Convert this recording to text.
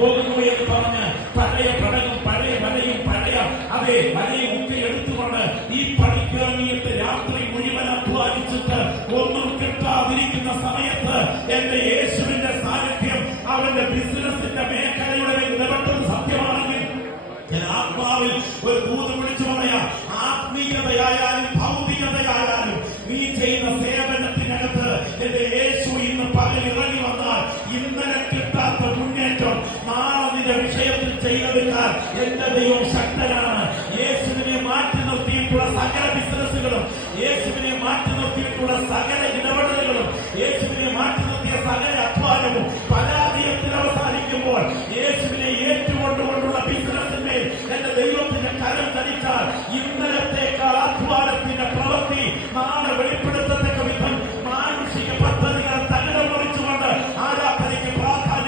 പോകുന്നു എന്ന് പറഞ്ഞ് പഴയ പടകും പഴയ വലയും പഴയ അതേ വലയും ഒക്കെ എടുത്തുകൊണ്ട് ഈ പണിക്കിറങ്ങിയിട്ട് രാത്രി മുഴുവൻ അധ്വാനിച്ചിട്ട് ഒന്നും കിട്ടാതിരിക്കുന്ന സമയത്ത് എന്റെ യേശുവിന്റെ സാന്നിധ്യം അവന്റെ ബിസിനസിന്റെ മേഖലയുടെ നിലപെട്ടത് സത്യമാണെങ്കിൽ ഞാൻ ആത്മാവിൽ ഒരു ദൂത് വിളിച്ചു പറയാം. ആത്മീയതയായാലും ഭൗതികതയായാലും നീ ചെയ്യുന്ന സേവനത്തിനകത്ത് എന്റെ യേശു ഇന്ന് പകൽ ഇറങ്ങി വന്നാൽ ഇന്നലെ കിട്ടാത്ത മുന്നേറ്റം നാളെ നിന്റെ വിഷയത്തിൽ ചെയ്തെടുക്കാൻ എന്റെ ദൈവം ശക്തനാണ്. യേശുവിനെ മാറ്റി നിർത്തിയിട്ടുള്ള സകല ബിസിനസ്സുകളും, യേശുവിനെ മാറ്റി നിർത്തിയിട്ടുള്ള സകല